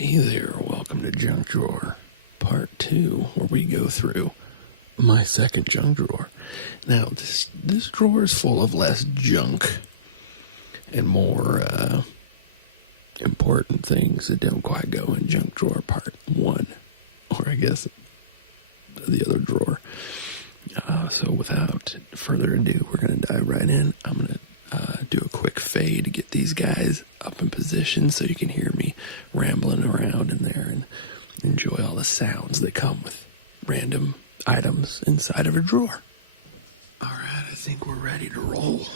Hey there, welcome to Junk Drawer, Part 2, where we go through my second junk drawer. Now, this drawer is full of less junk and more important things that don't quite go in Junk Drawer Part 1, or I guess the other drawer. So without further ado, we're going to dive right in. I'm going to do a quick fade to get these guys up in position so you can hear me rambling around in there and enjoy all the sounds that come with random items inside of a drawer. All right, I think we're ready to roll.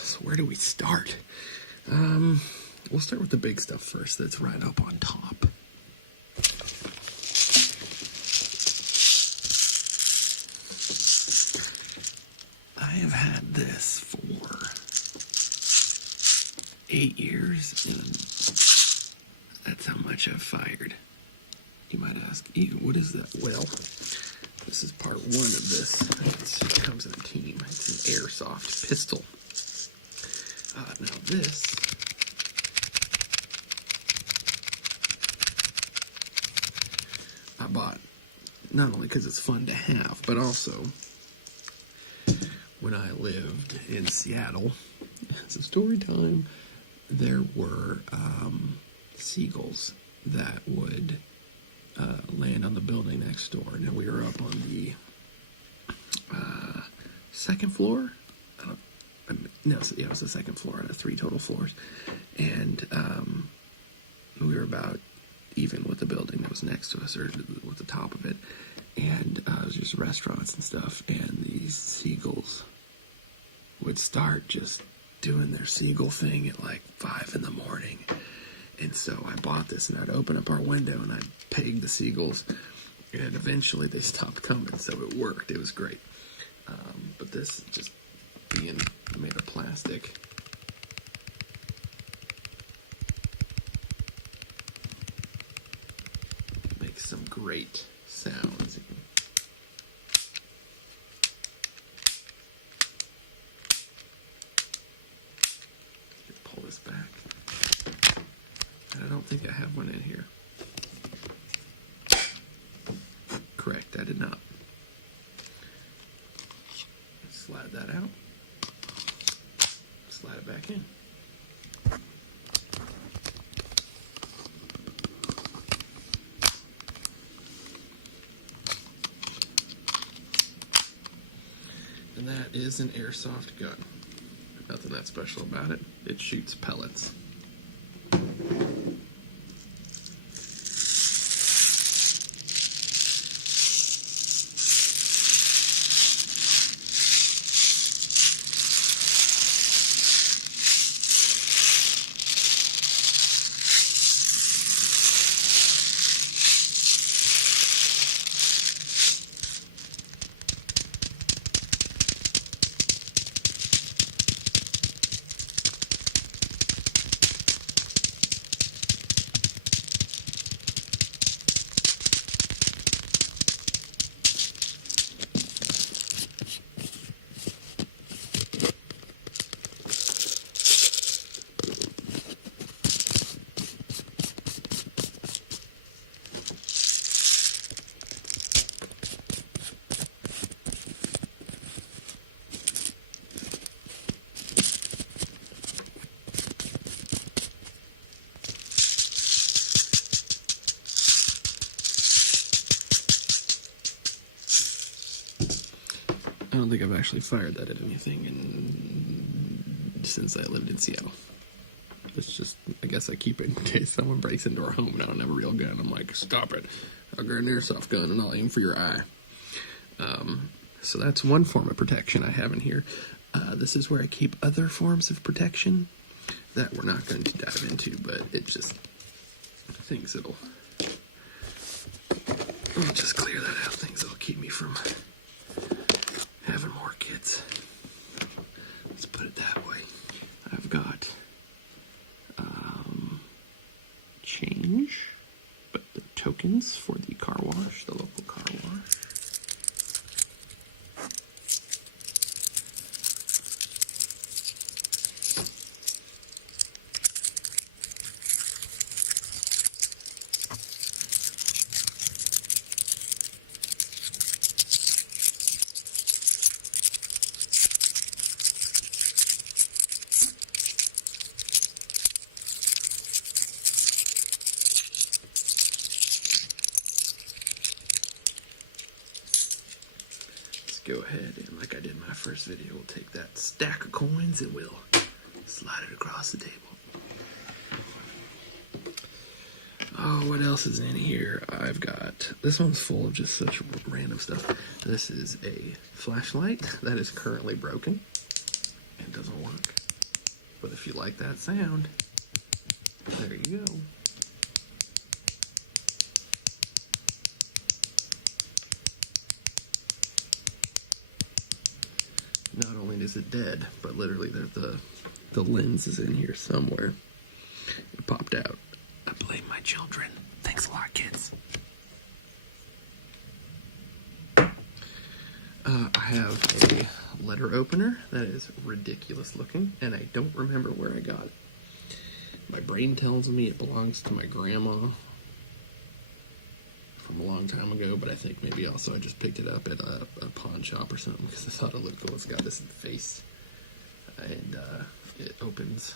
So where do we start? We'll start with the big stuff first that's right up on top. I have had this for 8 years, and that's how much I've fired. You might ask, what is that? Well, this is part 1 of this. It comes in a team. It's an airsoft pistol. Now this I bought not only because it's fun to have, but also when I lived in Seattle, it's a story time, there were seagulls that would land on the building next door. Now, we were up on the second floor. It was the second floor out of 3 total floors. And we were about even with the building that was next to us, or with the top of it. And it was just restaurants and stuff, and these seagulls would start just doing their seagull thing at like 5 in the morning. And so I bought this, and I'd open up our window, and I'd peg the seagulls, and eventually they stopped coming, so it worked. It was great. But this, just being made of plastic, makes some great sounds. Pull this back. And I don't think I have one in here. Correct, I did not. Slide that out. Slide it back in. And that is an airsoft gun. Nothing that special about it. It shoots pellets. I don't think I've actually fired that at anything since I lived in Seattle. It's just, I guess I keep it in case someone breaks into our home and I don't have a real gun. I'm like, stop it. I'll get an airsoft gun and I'll aim for your eye. So that's one form of protection I have in here. This is where I keep other forms of protection that we're not going to dive into, but it just things that'll, I'll just clear that out. Things that'll keep me from having more kids. Let's put it that way. I've got change, but the tokens for the car wash, the local car wash. go ahead and, like I did in my first video, we'll take that stack of coins and we'll slide it across the table. Oh, what else is in here? I've got, this one's full of just such random stuff. This is a flashlight that is currently broken and doesn't work. But if you like that sound, there you go. Not only is it dead, but literally the lens is in here somewhere. It popped out. I blame my children. Thanks a lot, kids. I have a letter opener that is ridiculous looking, and I don't remember where I got it. My brain tells me it belongs to my grandma from a long time ago, but I think maybe also I just picked it up at a pawn shop or something because I thought it looked cool. It's got this in the face, and it opens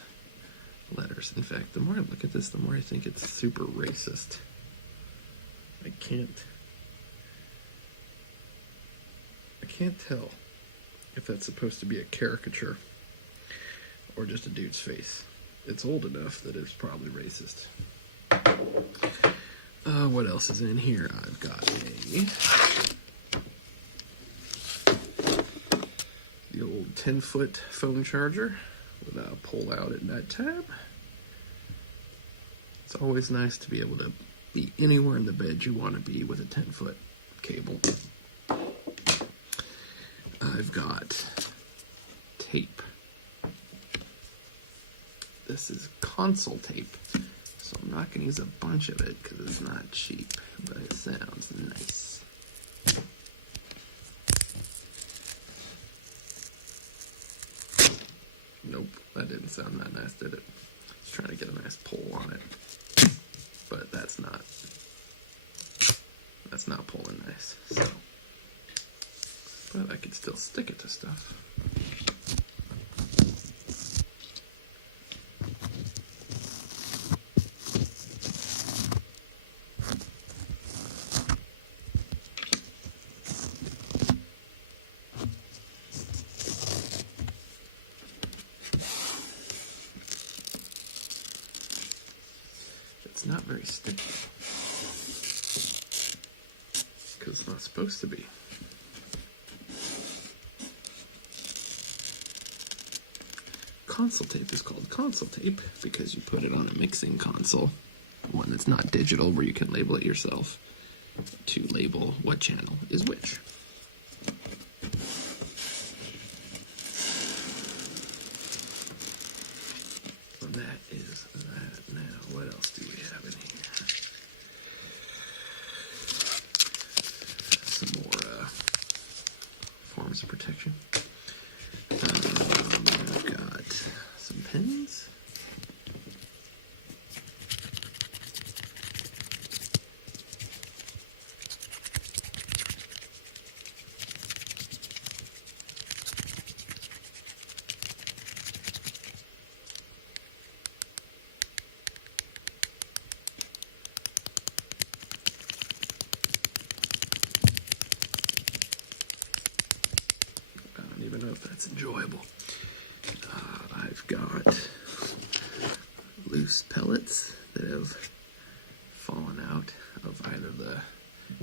letters. In fact, the more I look at this, the more I think it's super racist. I can't tell if that's supposed to be a caricature or just a dude's face. It's old enough that it's probably racist. What else is in here? I've got the old 10-foot phone charger with a pull out at nighttime. It's always nice to be able to be anywhere in the bed you want to be with a 10-foot cable. I've got tape. This is console tape, so I'm not going to use a bunch of it because it's not cheap, but it sounds nice. Nope, that didn't sound that nice, did it? I was trying to get a nice pull on it, but that's not pulling nice, so. But I could still stick it to stuff. It's not very sticky, because it's not supposed to be. Console tape is called console tape because you put it on a mixing console, one that's not digital where you can label it yourself to label what channel is which. And that is that. Now, what else do we have in here? Some more forms of protection. I've got some pens. I don't even know if that's enjoyable. I've got loose pellets that have fallen out of either the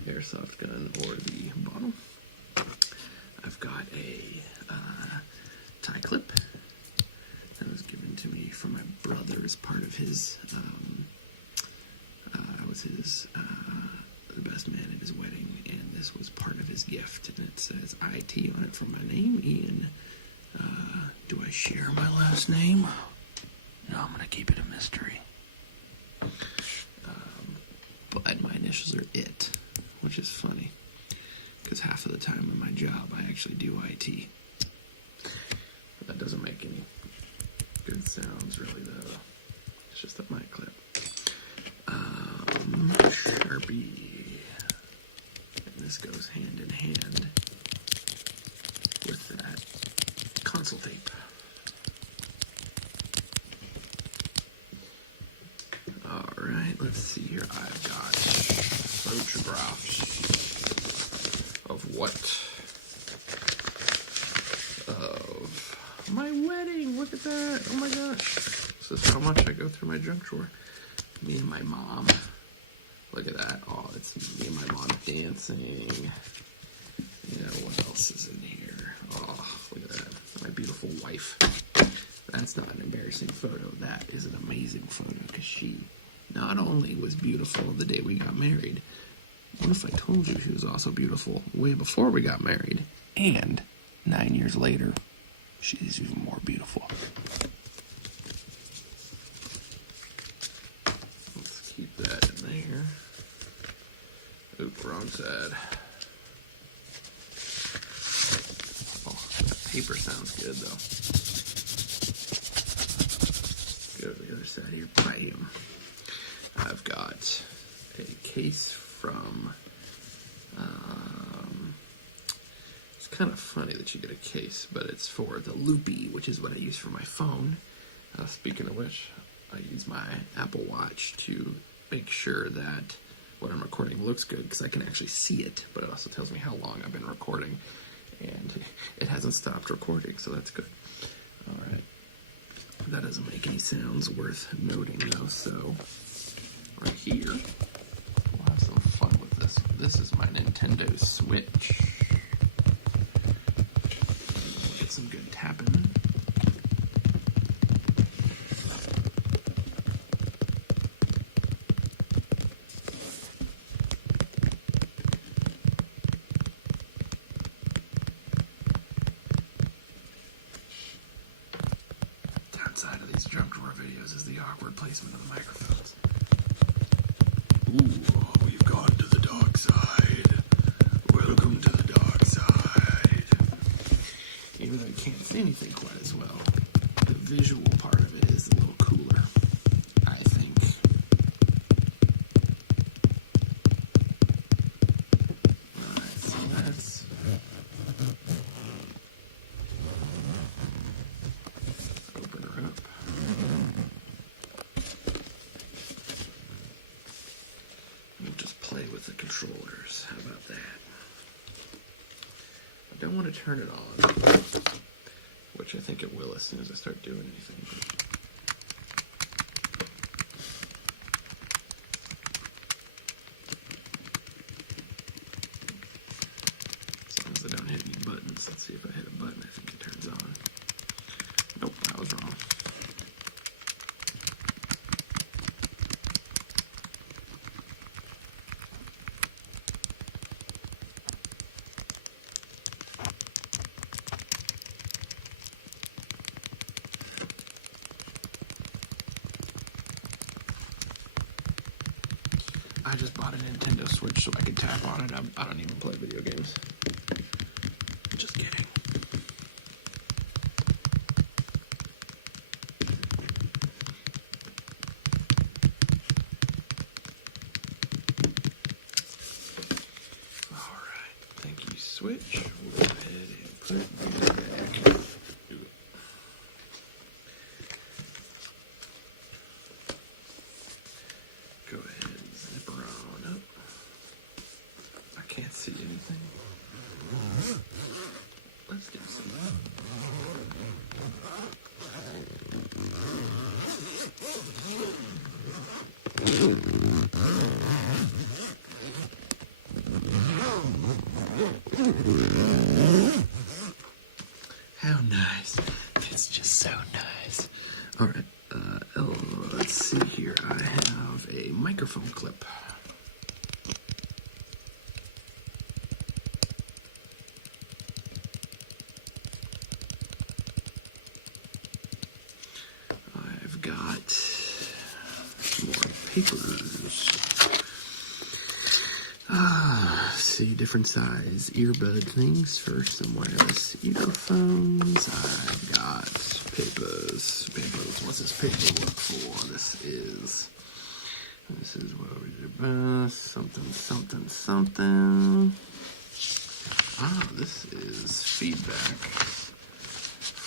airsoft gun or the bottle. I've got a tie clip that was given to me from my brother as part of his, I was his, the best man at his wedding, and this was part of his gift, and it says IT on it from my name, Ian. Do I share my last name? No, I'm going to keep it a mystery. But my initials are IT, which is funny, because half of the time in my job I actually do IT. That doesn't make any good sounds, really, though. It's just a mic clip. Sharpie. And this goes hand in hand with that console tape. Alright, let's see here. I've got photographs of what exciting. Look at that. Oh my gosh. This is how much I go through my junk drawer. Me and my mom. Look at that. Oh, it's me and my mom dancing. You know, what else is in here? Oh, look at that. My beautiful wife. That's not an embarrassing photo. That is an amazing photo because she not only was beautiful the day we got married, what if I told you she was also beautiful way before we got married? And 9 years later, she's even more beautiful. Let's keep that in there. Oop, wrong side. Oh, that paper sounds good though. Go to the other side here. Bam. I've got a case from, it's kind of funny that you get a case, but it's for the Loopy, which is what I use for my phone. Speaking of which, I use my Apple Watch to make sure that what I'm recording looks good, because I can actually see it, but it also tells me how long I've been recording, and it hasn't stopped recording, so that's good. All right. That doesn't make any sounds worth noting, though, so right here, we'll have some fun with this. This is my Nintendo Switch. We'll get some good tapping. Downside of these junk drawer videos is the awkward placement of the microphones. Ooh, we've gone to the dark side. Welcome to the dark side. Even though you can't see anything quite as well, the visual part of it is a little cooler, I think. Alright, so let's open her up. We'll just play with the controllers. How about that? I don't want to turn it on, which I think it will as soon as I start doing anything. As long as I don't hit any buttons. Let's see if I hit a button. I think it turns on. Nope, I was wrong. I just bought a Nintendo Switch so I could tap on it. I don't even play video games. Just kidding. Alright, thank you, Switch. We'll go ahead and put it back. Go ahead and zip her on up. I can't see anything. Let's do some. How nice. It's just so nice. All right. Let's see here. I have a microphone clip. I've got more papers. See, different size earbud things for some wireless earphones. I've got papers. What's this paper look for? This is what we did best. Something. This is feedback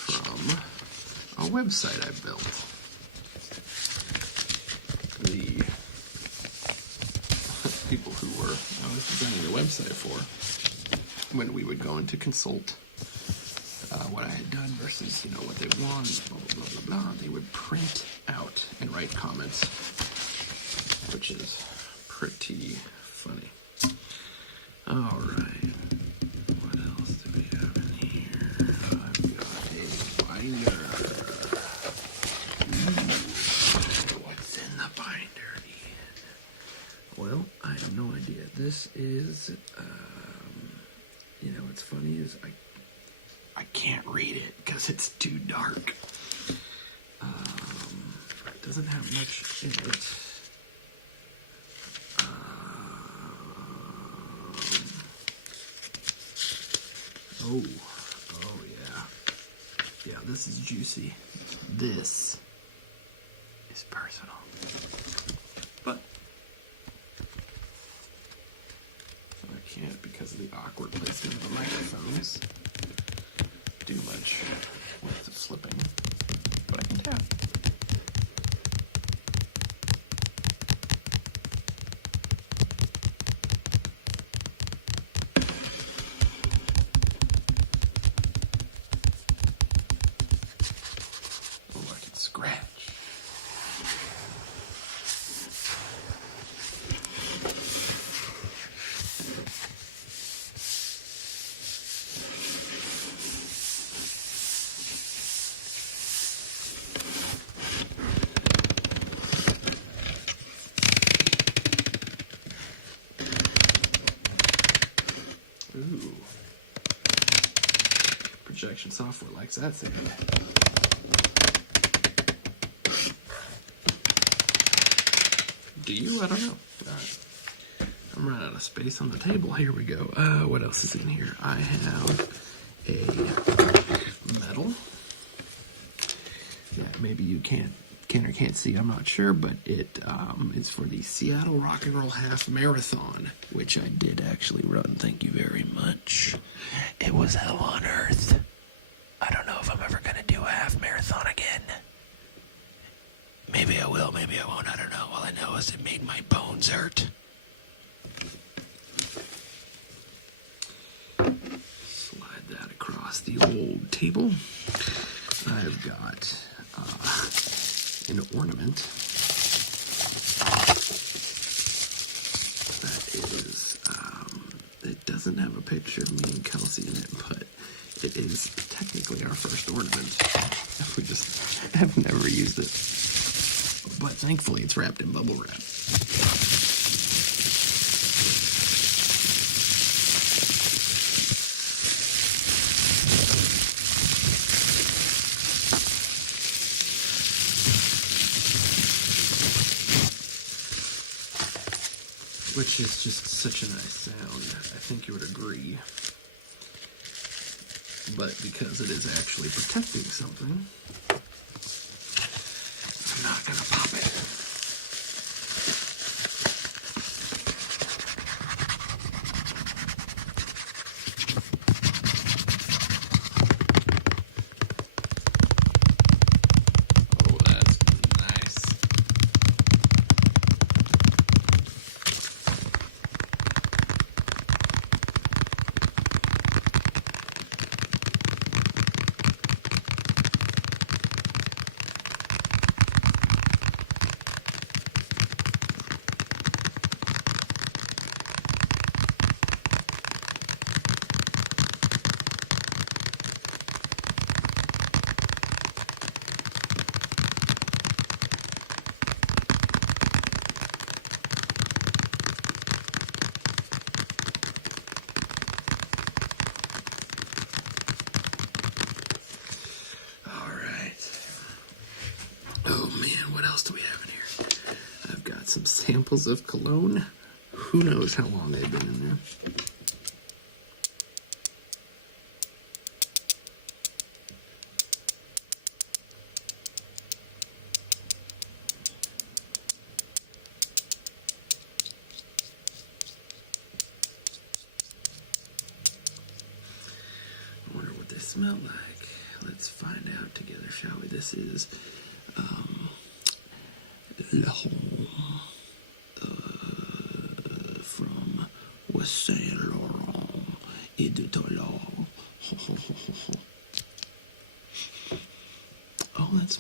from a website I built. The people who I was designing the website for, when we would go in to consult what I had done versus, what they want, blah, blah, blah, blah, blah. They would print out and write comments, which is pretty funny. All right. What else do we have in here? I've got a binder. What's in the binder? Well, I have no idea. This is, what's funny is I can't read it because it's too dark. It doesn't have much in it. Oh yeah. Yeah, this is juicy. This is personal. But I can't, because of the awkward placement of the microphones, do much with the flipping. But I can tap. Scratch. Ooh. Projection software likes that sound. Do you? I don't know. Alright. I'm running out of space on the table. Here we go. What else is in here? I have a medal. Yeah, maybe you can or can't see, I'm not sure, but it is for the Seattle Rock and Roll Half Marathon, which I did actually run. Thank you very much. It was hell on earth. I don't know if I'm ever going to do a half marathon again. Maybe I will, maybe I won't, I don't know. All I know is it made my bones hurt. Slide that across the old table. I've got an ornament that is, it doesn't have a picture of me and Kelsey in it, but it is technically our first ornament. We just have never used it. But thankfully it's wrapped in bubble wrap. Which is just such a nice sound. I think you would agree. But because it is actually protecting something, I'm not gonna pop it. Oh, that's nice. Some samples of cologne. Who knows how long they've been in there. I wonder what they smell like. Let's find out together, shall we? This is Le Home from Saint Laurent et de Talon.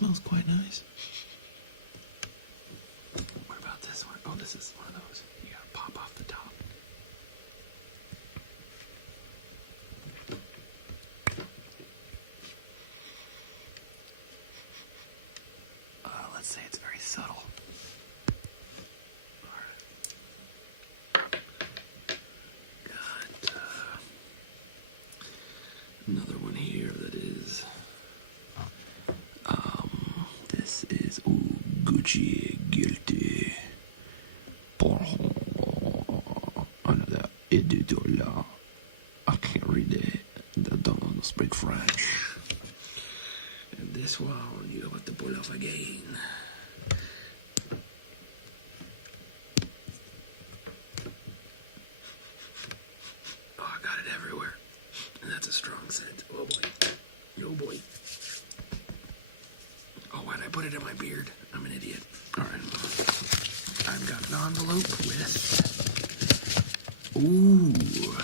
smells quite nice. What about this one? Oh, this is one of those. You gotta pop off the top. Let's say it's very subtle. Got another one here that is, this is Gucci guilty pour another editorial. I can't read it. I don't speak French. And this one you have to pull off again. Oh, I got it everywhere. And that's a strong scent. Oh boy. Oh boy. Oh, why'd I put it in my beard? I'm an idiot. Alright. I've got an envelope with... Ooh. I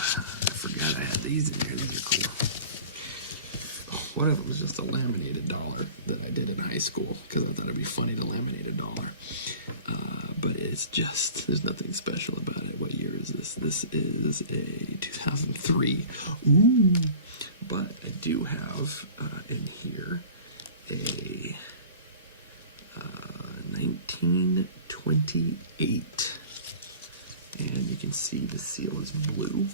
forgot I had these in here. These are cool. Oh, one of them is just a laminated dollar that I did in high school because I thought it'd be funny to laminate a dollar. But it's just, there's nothing special about it. What year is this? This is a 2003. Ooh. But I do have in here a 1928. And you can see the seal is blue.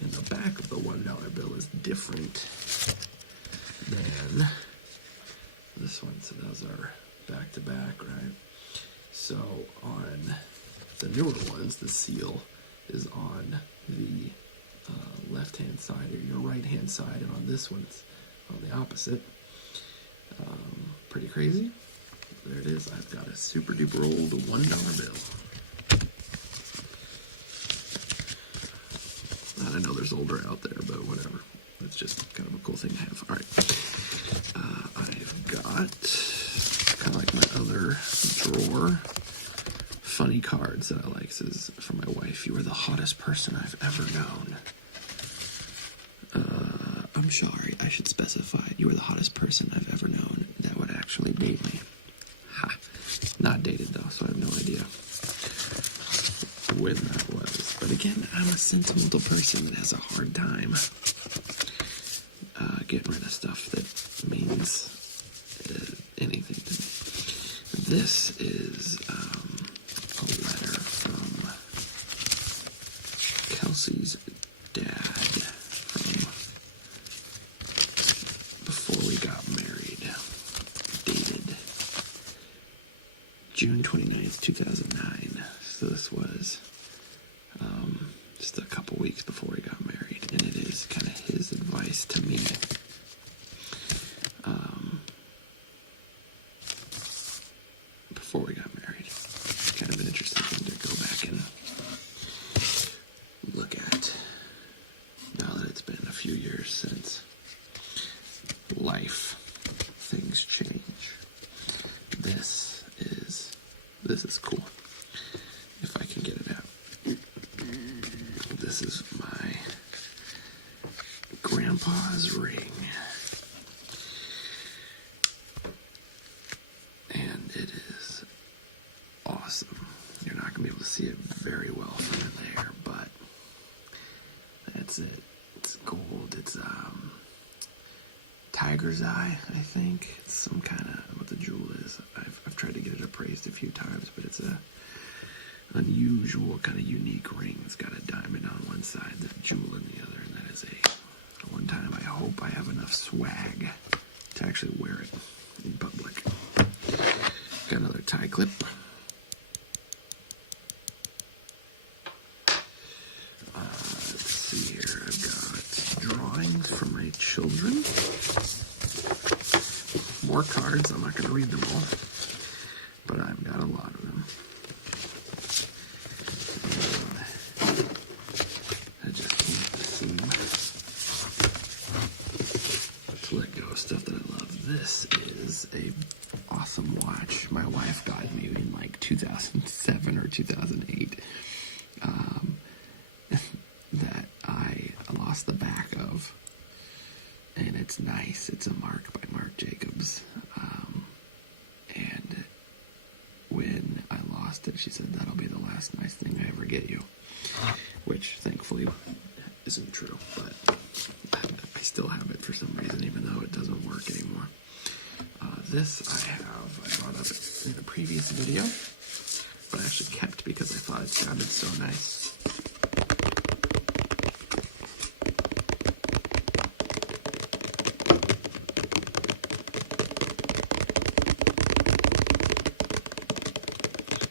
And the back of the $1 bill is different than this one. So those are back to back, right? So on the newer ones, the seal is on the left-hand side or your right-hand side, and on this one it's on the opposite. Pretty crazy. There it is. I've got a super duper old $1 bill. I know there's older out there, but whatever. It's just kind of a cool thing to have. All right. I've got, kind of like my other drawer, funny cards that I like. This is from my wife. You are the hottest person I've ever known. I'm sorry. I should specify. You are the hottest person I've ever known that would actually date me. Ha. Not dated, though, so I have no idea when that was. But again, I'm a sentimental person that has a hard time getting rid of stuff that means anything to me. This is a letter from Kelsey's dad from before we got married, dated June 29th, 2009. So this was just a couple weeks before we got married, and it is kind of his advice to me. Before we got married. Kind of an interesting thing to go back and look at now that it's been a few years since life, things change. This is cool. If I can get it out. This is my grandpa's ring. And it is awesome. You're not going to be able to see it very well from in there, but that's it. It's gold. It's tiger's eye, I think. It's some kind of, what the jewel is. I've tried to get it appraised a few times, but it's a unusual, kind of unique ring. It's got a diamond on one side, the jewel in the other, and that is one time I hope I have enough swag to actually wear it in public. Got another tie clip. Let's see here. I've got drawings from my children. More cards. I'm not going to read them all, but I've got a lot of them. I just can't seem to let go of stuff that I love. This is a awesome watch my wife got me in like 2007 or 2008 that I lost the back of, and it's nice. It's a Mark by Marc Jacobs. when I lost it, she said, "That'll be the last nice thing I ever get you," which thankfully isn't true, but I still have it for some reason, even though it doesn't work anymore. This I brought up in a previous video, but I actually kept because I thought it sounded so nice.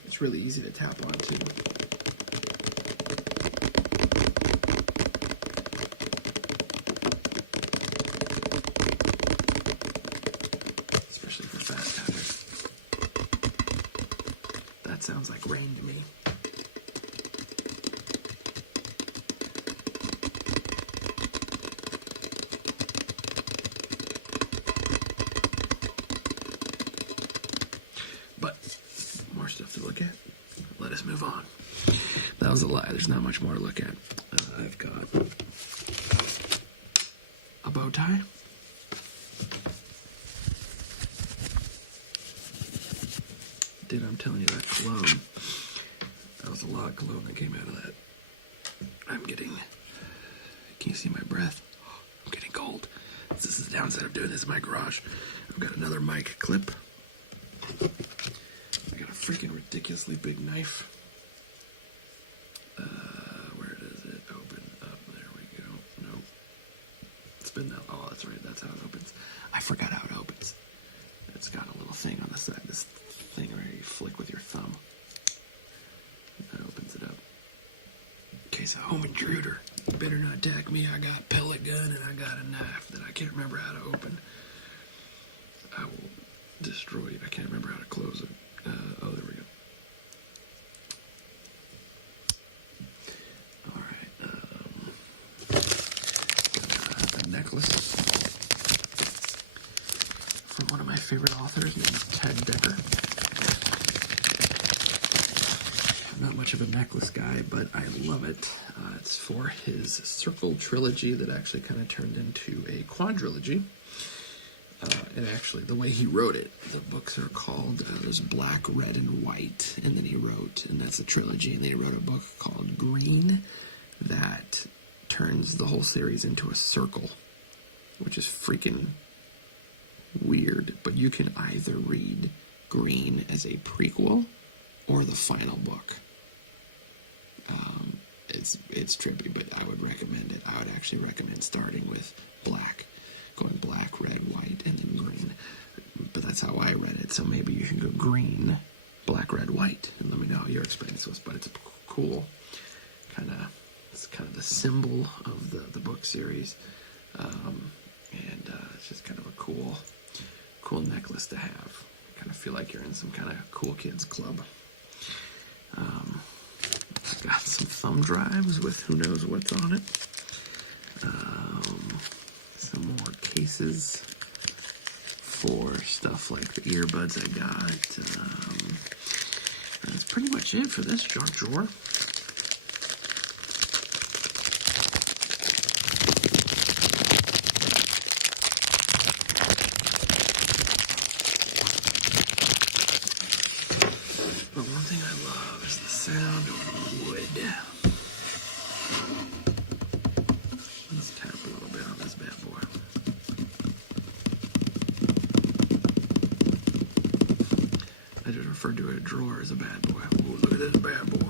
It's really easy to tap on too. Especially for fast tapping. That sounds like rain to me. But more stuff to look at. Let us move on. That was a lie. There's not much more to look at. I've got a bow tie. Dude, I'm telling you, that cologne, that was a lot of cologne that came out of that. I'm getting, can you see my breath? I'm getting cold. This is the downside of doing this in my garage. I've got another mic clip. I got a freaking ridiculously big knife. Where does it open up? There we go. Nope. It's been that, oh, that's right, that's how it opens. I forgot how it opens. It's got a little thing on the side, this thing where you flick with your thumb. That opens it up. In case of home intruder, better not attack me. I got a pellet gun and I got a knife that I can't remember how to open. I will destroy it. I can't remember how to close it. Oh, there we go. Alright, got a necklace from one of my favorite authors named Ted Decker. I'm not much of a necklace guy, but I love it. It's for his Circle trilogy that actually kind of turned into a quadrilogy. And actually, the way he wrote it, the books are called, there's Black, Red, and White, and then he wrote, and that's a trilogy, and then he wrote a book called Green that turns the whole series into a circle, which is freaking weird, but you can either read Green as a prequel or the final book. It's trippy, but I would recommend it. I would actually recommend starting with Black, going Black, Red, White, and then Green. But that's how I read it, so maybe you can go Green, Black, Red, White, and let me know how your experience was. But it's cool, it's kind of the symbol of the book series, and it's just kind of a cool necklace to have. Kind of feel like you're in some kind of cool kids club. I've got some thumb drives with who knows what's on it. Some more cases for stuff like the earbuds I got. That's pretty much it for this junk drawer. But one thing I love is the sound of wood. Let's tap a little bit on this bad boy. I just referred to a drawer as a bad boy. Ooh, look at this bad boy.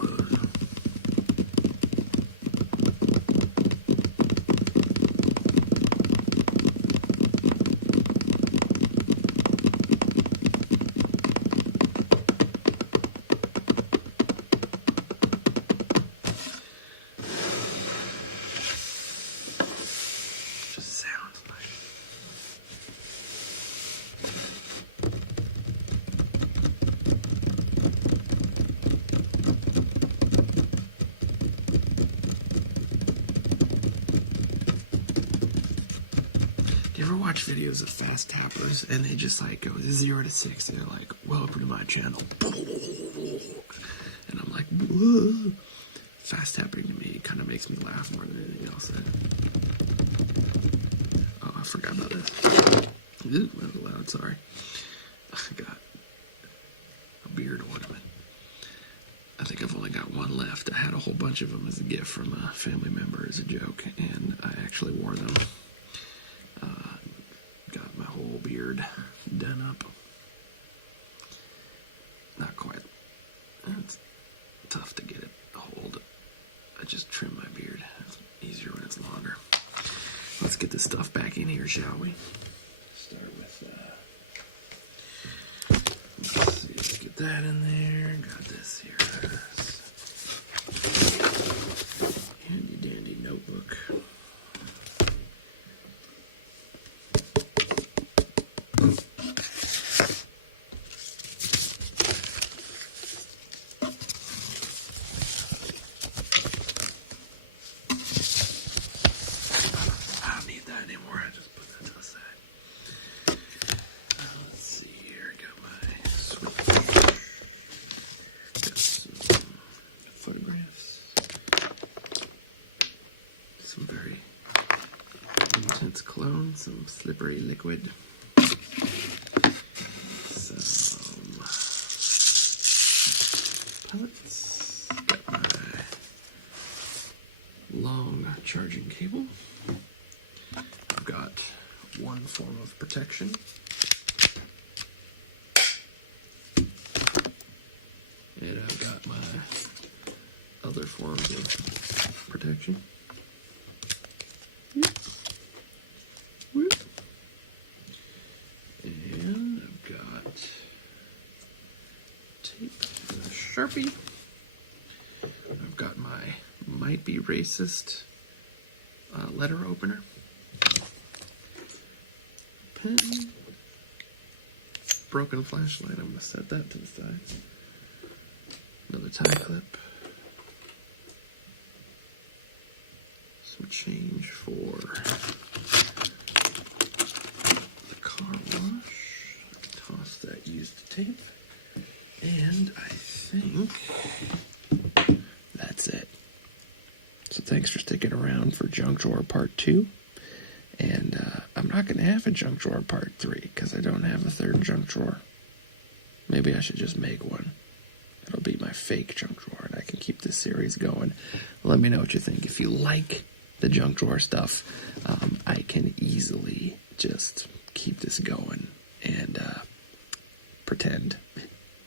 Do you ever watch videos of fast tappers and they just like go 0 to 6 and they're like, welcome to my channel. And I'm like, whoa. Fast tapping to me kind of makes me laugh more than anything else. Oh, I forgot about this. Ooh, that was loud, sorry. I got a beard ornament. I think I've only got one left. I had a whole bunch of them as a gift from a family member as a joke, and I actually wore them. Got my whole beard done up. Not quite. It's tough to get it to hold. I just trim my beard. It's easier when it's longer. Let's get this stuff back in here, shall we? Start with, let's see, let's get that in there. Got this here. Handy dandy notebook. Some very intense cologne, some slippery liquid, some pellets, got my long charging cable, I've got one form of protection, and I've got my other forms of protection. And I've got tape and a Sharpie. I've got my Might Be Racist letter opener. Pen. Broken flashlight. I'm going to set that to the side. Another tie clip. Some change for the car wash. Toss that used tape. And I think that's it. So thanks for sticking around for Junk Drawer Part 2. And I'm not going to have a Junk Drawer Part 3 because I don't have a third junk drawer. Maybe I should just make one. It'll be my fake junk drawer and I can keep this series going. Let me know what you think. If you like the junk drawer stuff, I can easily just keep this going and pretend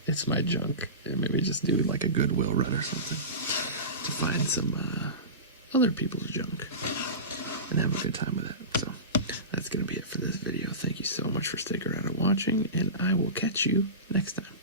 it's my junk and maybe just do like a Goodwill run or something to find some other people's junk and have a good time with it. So that's going to be it for this video. Thank you so much for sticking around and watching, and I will catch you next time.